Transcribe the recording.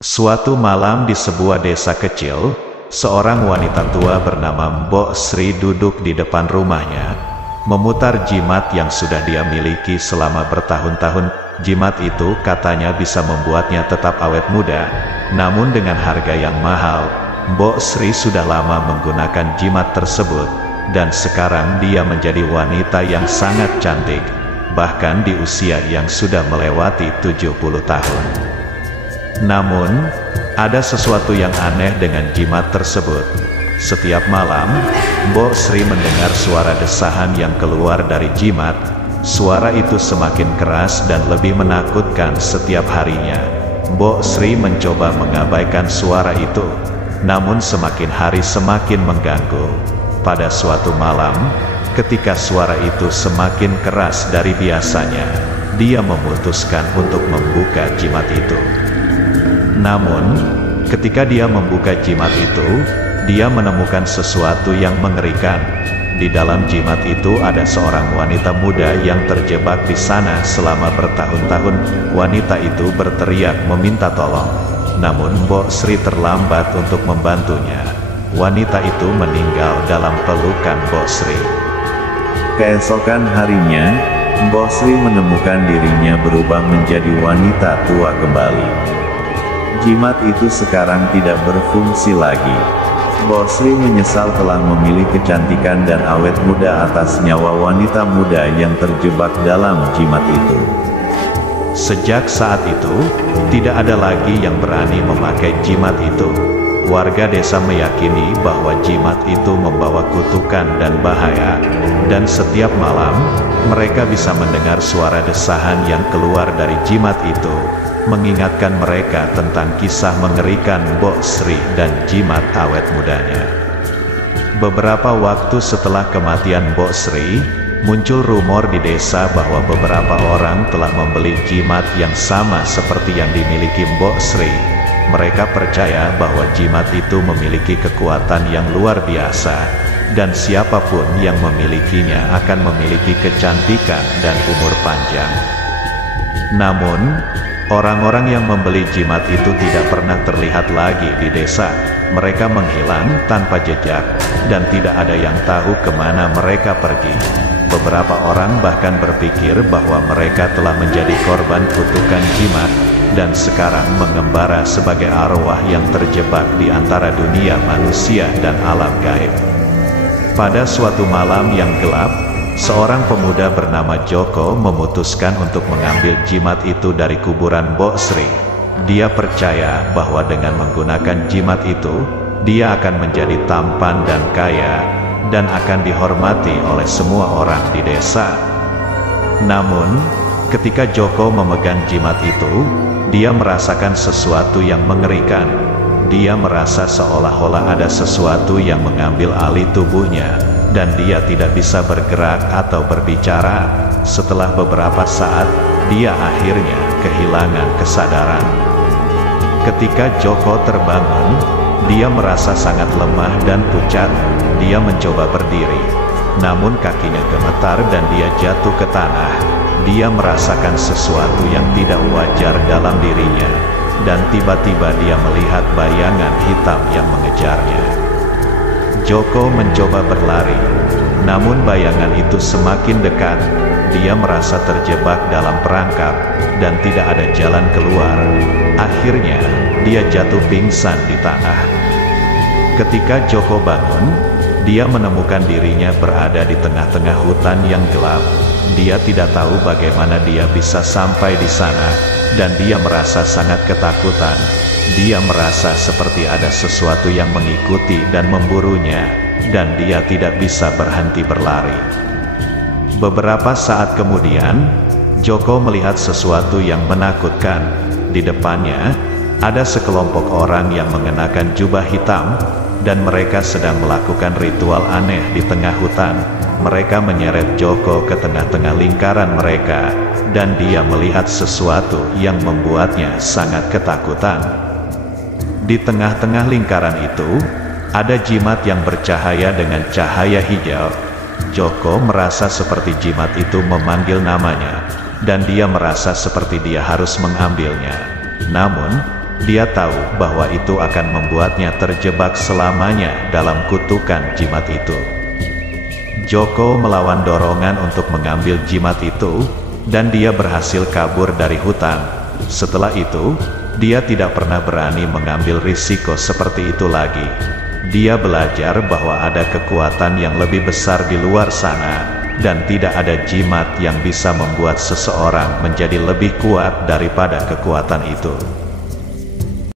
Suatu malam di sebuah desa kecil, seorang wanita tua bernama Mbok Sri duduk di depan rumahnya, memutar jimat yang sudah dia miliki selama bertahun-tahun. Jimat itu katanya bisa membuatnya tetap awet muda, namun dengan harga yang mahal. Mbok Sri sudah lama menggunakan jimat tersebut, dan sekarang dia menjadi wanita yang sangat cantik, bahkan di usia yang sudah melewati 70 tahun. Namun, ada sesuatu yang aneh dengan jimat tersebut. Setiap malam, Mbok Sri mendengar suara desahan yang keluar dari jimat. Suara itu semakin keras dan lebih menakutkan setiap harinya. Mbok Sri mencoba mengabaikan suara itu, namun semakin hari semakin mengganggu. Pada suatu malam, ketika suara itu semakin keras dari biasanya, dia memutuskan untuk membuka jimat itu. Namun, ketika dia membuka jimat itu, dia menemukan sesuatu yang mengerikan. Di dalam jimat itu ada seorang wanita muda yang terjebak di sana selama bertahun-tahun. Wanita itu berteriak meminta tolong, namun Mbok Sri terlambat untuk membantunya. Wanita itu meninggal dalam pelukan Mbok Sri. Keesokan harinya, Mbok Sri menemukan dirinya berubah menjadi wanita tua kembali. Jimat itu sekarang tidak berfungsi lagi. Mbok Sri menyesal telah memilih kecantikan dan awet muda atas nyawa wanita muda yang terjebak dalam jimat itu. Sejak saat itu, tidak ada lagi yang berani memakai jimat itu. Warga desa meyakini bahwa jimat itu membawa kutukan dan bahaya, dan setiap malam, mereka bisa mendengar suara desahan yang keluar dari jimat itu, mengingatkan mereka tentang kisah mengerikan Mbok Sri dan jimat awet mudanya. Beberapa waktu setelah kematian Mbok Sri, muncul rumor di desa bahwa beberapa orang telah membeli jimat yang sama seperti yang dimiliki Mbok Sri. Mereka percaya bahwa jimat itu memiliki kekuatan yang luar biasa, dan siapapun yang memilikinya akan memiliki kecantikan dan umur panjang. Namun, orang-orang yang membeli jimat itu tidak pernah terlihat lagi di desa. Mereka menghilang tanpa jejak, dan tidak ada yang tahu kemana mereka pergi. Beberapa orang bahkan berpikir bahwa mereka telah menjadi korban kutukan jimat, dan sekarang mengembara sebagai arwah yang terjebak di antara dunia manusia dan alam gaib. Pada suatu malam yang gelap, seorang pemuda bernama Joko memutuskan untuk mengambil jimat itu dari kuburan Mbok Sri. Dia percaya bahwa dengan menggunakan jimat itu, dia akan menjadi tampan dan kaya, dan akan dihormati oleh semua orang di desa. Namun, ketika Joko memegang jimat itu, dia merasakan sesuatu yang mengerikan. Dia merasa seolah-olah ada sesuatu yang mengambil alih tubuhnya, dan dia tidak bisa bergerak atau berbicara. Setelah beberapa saat, dia akhirnya kehilangan kesadaran. Ketika Joko terbangun, dia merasa sangat lemah dan pucat. Dia mencoba berdiri, namun kakinya gemetar dan dia jatuh ke tanah. Dia merasakan sesuatu yang tidak wajar dalam dirinya, dan tiba-tiba dia melihat bayangan hitam yang mengejarnya. Joko mencoba berlari, namun bayangan itu semakin dekat. Dia merasa terjebak dalam perangkap, dan tidak ada jalan keluar. Akhirnya, dia jatuh pingsan di tanah. Ketika Joko bangun, dia menemukan dirinya berada di tengah-tengah hutan yang gelap. Dia tidak tahu bagaimana dia bisa sampai di sana, dan dia merasa sangat ketakutan. Dia merasa seperti ada sesuatu yang mengikuti dan memburunya, dan dia tidak bisa berhenti berlari. Beberapa saat kemudian, Joko melihat sesuatu yang menakutkan. Di depannya, ada sekelompok orang yang mengenakan jubah hitam, dan mereka sedang melakukan ritual aneh di tengah hutan. Mereka menyeret Joko ke tengah-tengah lingkaran mereka, dan dia melihat sesuatu yang membuatnya sangat ketakutan. Di tengah-tengah lingkaran itu, ada jimat yang bercahaya dengan cahaya hijau. Joko merasa seperti jimat itu memanggil namanya, dan dia merasa seperti dia harus mengambilnya. Namun, dia tahu bahwa itu akan membuatnya terjebak selamanya dalam kutukan jimat itu. Joko melawan dorongan untuk mengambil jimat itu, dan dia berhasil kabur dari hutan. Setelah itu, dia tidak pernah berani mengambil risiko seperti itu lagi. Dia belajar bahwa ada kekuatan yang lebih besar di luar sana, dan tidak ada jimat yang bisa membuat seseorang menjadi lebih kuat daripada kekuatan itu.